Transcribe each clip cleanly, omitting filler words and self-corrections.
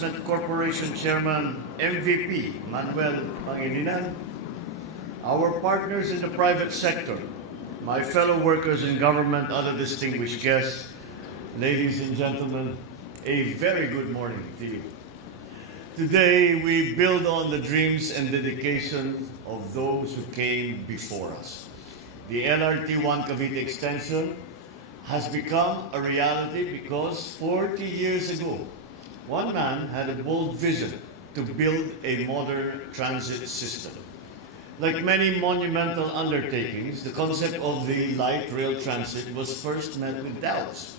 Corporation Chairman MVP Manuel Pangilinan, our partners in the private sector, my fellow workers in government, other distinguished guests, ladies and gentlemen, a very good morning to you. Today we build on the dreams and dedication of those who came before us. The LRT 1 Cavite extension has become a reality because 40 years ago, one man had a bold vision to build a modern transit system. Like many monumental undertakings, the concept of the light rail transit was first met with doubts.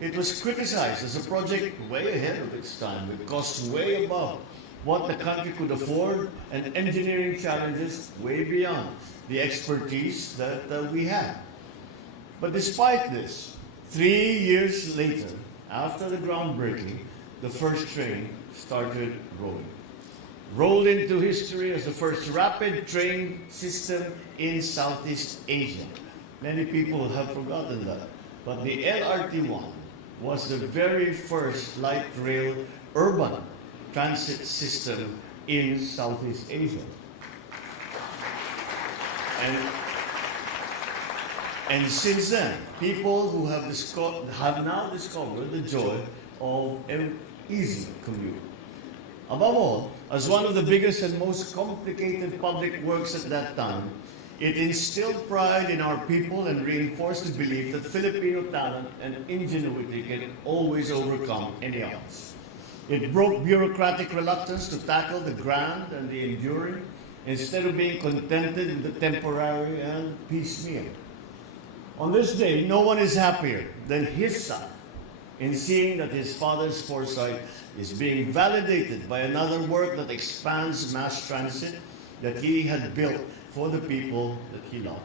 It was criticized as a project way ahead of its time, with costs way above what the country could afford and engineering challenges way beyond the expertise that we had. But despite this, 3 years later, after the groundbreaking, the first train started rolling. Rolled into history as the first rapid train system in Southeast Asia. Many people have forgotten that. But the LRT-1 was the very first light rail urban transit system in Southeast Asia. And since then, people who have now discovered the joy of an easy commute. Above all, as one of the biggest and most complicated public works at that time, it instilled pride in our people and reinforced the belief that Filipino talent and ingenuity can always overcome any odds. It broke bureaucratic reluctance to tackle the grand and the enduring, instead of being contented in the temporary and piecemeal. On this day, no one is happier than his son in seeing that his father's foresight is being validated by another work that expands mass transit that he had built for the people that he loved.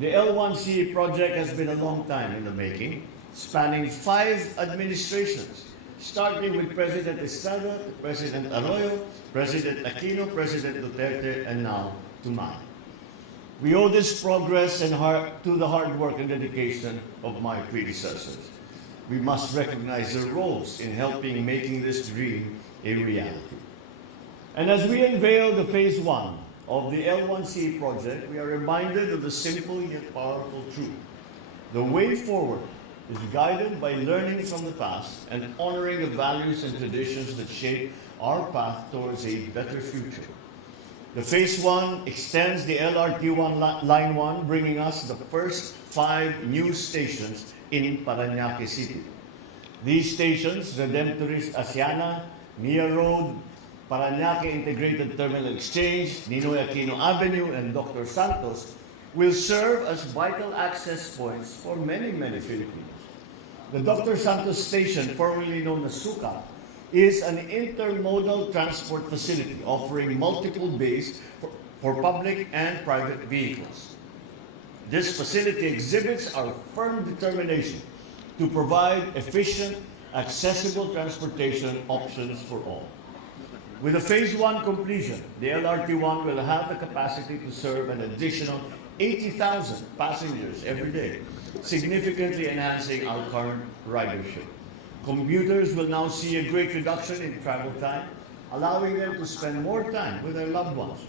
The L1C project has been a long time in the making, spanning 5 administrations, starting with President Estrada, President Arroyo, President Aquino, President Duterte, and now to mine. We owe this progress and to the hard work and dedication of my predecessors. We must recognize their roles in helping making this dream a reality. And as we unveil the phase 1 of the L1C project, we are reminded of the simple yet powerful truth. The way forward is guided by learning from the past and honoring the values and traditions that shape our path towards a better future. The phase 1 extends the LRT Line 1, bringing us the first 5 new stations in Parañaque City. These stations, Redemptorist Asiana, Mia Road, Parañaque Integrated Terminal Exchange, Ninoy Aquino Avenue, and Dr. Santos, will serve as vital access points for many, many Filipinos. The Dr. Santos Station, formerly known as Suka, is an intermodal transport facility offering multiple bays for public and private vehicles. This facility exhibits our firm determination to provide efficient, accessible transportation options for all. With the phase 1 completion, the LRT-1 will have the capacity to serve an additional 80,000 passengers every day, significantly enhancing our current ridership. Commuters will now see a great reduction in travel time, allowing them to spend more time with their loved ones.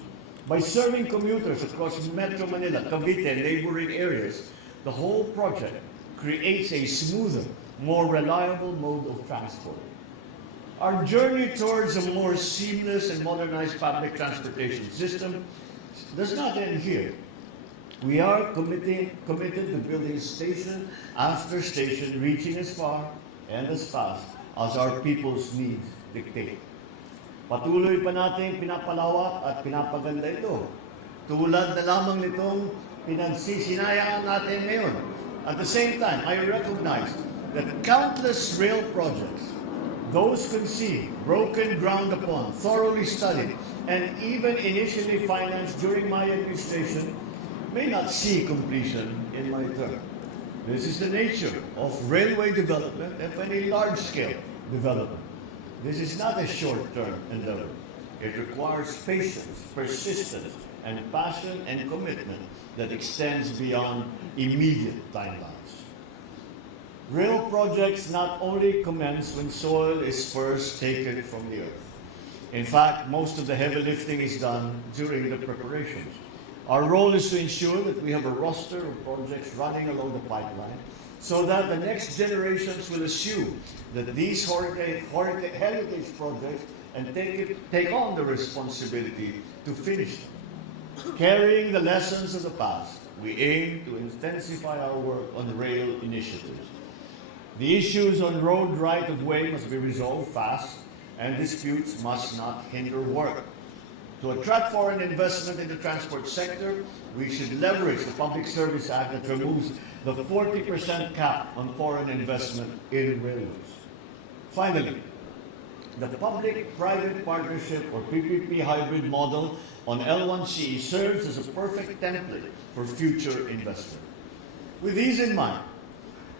By serving commuters across Metro Manila, Cavite, and neighboring areas, the whole project creates a smoother, more reliable mode of transport. Our journey towards a more seamless and modernized public transportation system does not end here. We are committed to building station after station, reaching as far and as fast as our people's needs dictate. Patuloy pa natin pinapalawak at pinapaganda ito. Tulad na lamang nitong pinagsisinayaan natin ngayon. At the same time, I recognize that countless rail projects, those conceived, broken ground upon, thoroughly studied, and even initially financed during my administration, may not see completion in my term. This is the nature of railway development and any large-scale development. This is not a short-term endeavor. It requires patience, persistence, and passion and commitment that extends beyond immediate timelines. Rail projects not only commence when soil is first taken from the earth. In fact, most of the heavy lifting is done during the preparations. Our role is to ensure that we have a roster of projects running along the pipeline so that the next generations will assume that these heritage projects and take on the responsibility to finish them. Carrying the lessons of the past, we aim to intensify our work on rail initiatives. The issues on road right-of-way must be resolved fast, and disputes must not hinder work. To attract foreign investment in the transport sector, we should leverage the Public Service Act that removes the 40% cap on foreign investment in railways. Finally, the public-private partnership or PPP hybrid model on L1C serves as a perfect template for future investment. With these in mind,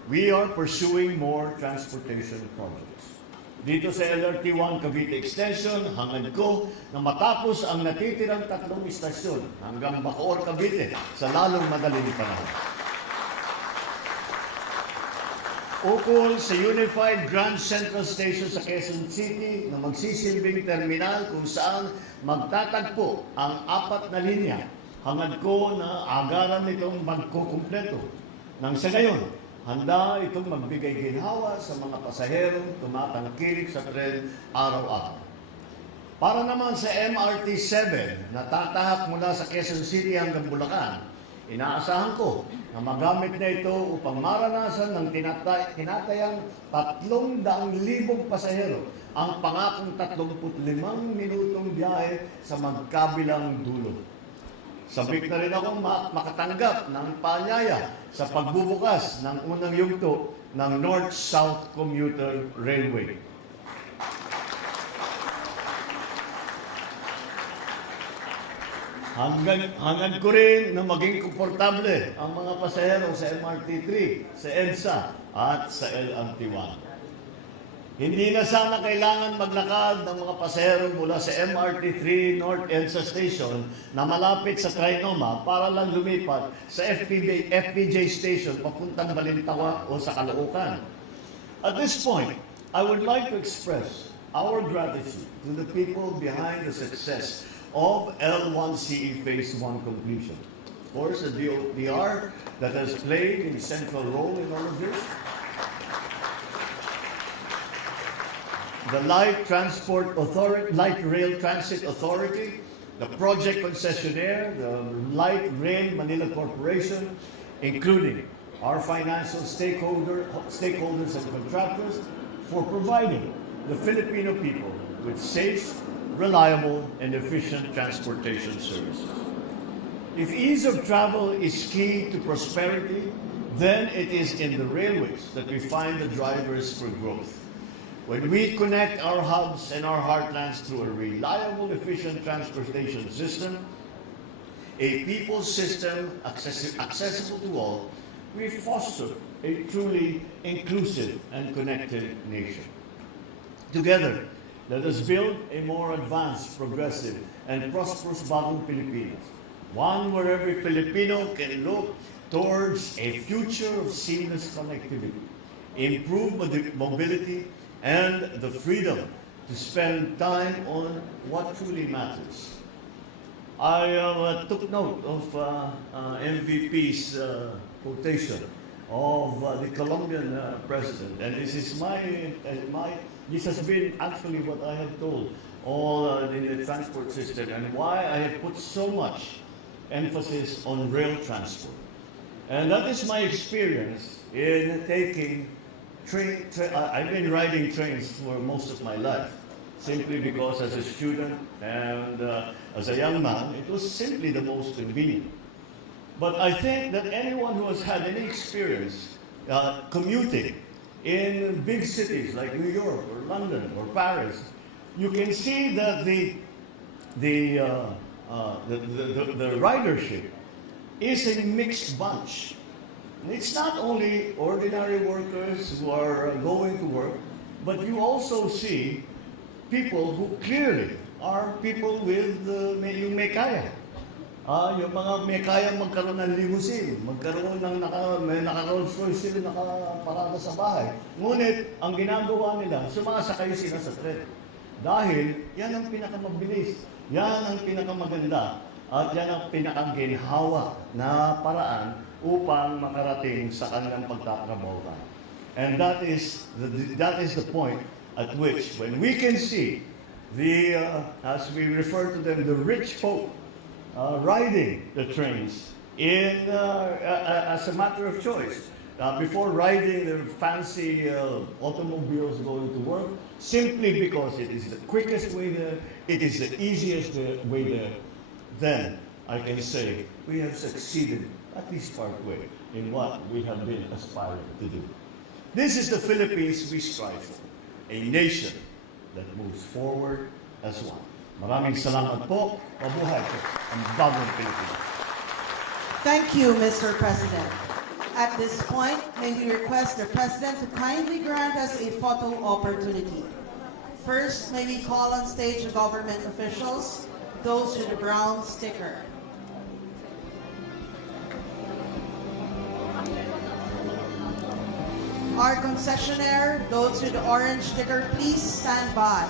we are pursuing more transportation projects. Dito sa LRT 1 Cavite Extension, hangad ko na matapos ang natitirang 3 istasyon hanggang Bacoor, Cavite sa lalong madaling panahon. Ukol sa Unified Grand Central Station sa Quezon City na magsisilbing terminal kung saan magtatagpo ang 4 na linya, hangad ko na agaran nitong magkukumpleto. Nang sa gayon, handa itong magbigay ginhawa sa mga pasaherong tumatangkilik sa tren araw-araw. Para naman sa MRT 7 na tatahak mula sa Quezon City hanggang Bulacan, inaasahan ko na magamit na ito upang maranasan ng tinatayang 300,000 pasahero ang pangakong 35 minutong biyahe sa magkabilang dulo. Sabik na rin akong makatanggap ng paanyaya sa pagbubukas ng unang yugto ng North-South Commuter Railway. Hangad ko rin na maging komportable ang mga pasahero sa MRT 3, sa EDSA at sa LRT 1. Hindi na sana kailangan maglakad ng mga pasahero mula sa MRT 3 North EDSA Station na malapit sa Trinoma para lang lumipat sa FPJ Station papuntang Balintawa o sa Caloocan. At this point, I would like to express our gratitude to the people behind the success of L1CE Phase 1 completion. Of course, the DOTR that has played a central role in all of this. The Light Rail Transit Authority, the project concessionaire, the Light Rail Manila Corporation, including our financial stakeholders and contractors, for providing the Filipino people with safe, reliable, and efficient transportation services. If ease of travel is key to prosperity, then it is in the railways that we find the drivers for growth. When we connect our hubs and our heartlands through a reliable, efficient transportation system, a people's system accessible to all, we foster a truly inclusive and connected nation. Together, let us build a more advanced, progressive, and prosperous bagong Pilipinas, one where every Filipino can look towards a future of seamless connectivity, improved mobility, and the freedom to spend time on what truly matters. I took note of MVP's quotation of the Colombian president, and this has been actually what I have told all in the transport system and why I have put so much emphasis on rail transport. And that is my experience in taking I've been riding trains for most of my life, simply because as a student and as a young man, it was simply the most convenient. But I think that anyone who has had any experience commuting in big cities like New York or London or Paris, you can see that the ridership is a mixed bunch. It's not only ordinary workers who are going to work, but you also see people who clearly are people with yung may kaya. Yung mga may kayang magkaroon ng limousine, magkaroon ng may naka-Rolls Royce sila nakaparada sa bahay. Ngunit, ang ginagawa nila, sumasakay sila sa tren. Dahil, yan ang pinakamabilis, yan ang pinakamaganda, at yan ang pinakaginhawa na paraan upang makarating sa kanilang pagtatrabaho. And that is the point at which, when we can see as we refer to them, the rich folk riding the trains as a matter of choice. Before riding their fancy automobiles going to work, simply because it is the quickest way there, it is the easiest way there, then I can say we have succeeded, at least partway, in what we have been aspiring to do. This is the Philippines we strive for, a nation that moves forward as one. Maraming salamat po. Mabuhay po ang bagong Pilipinas. Thank you, Mr. President. At this point, may we request the President to kindly grant us a photo opportunity. First, may we call on stage the government officials, those with the brown sticker. Our concessionaire, those with the orange sticker, please stand by.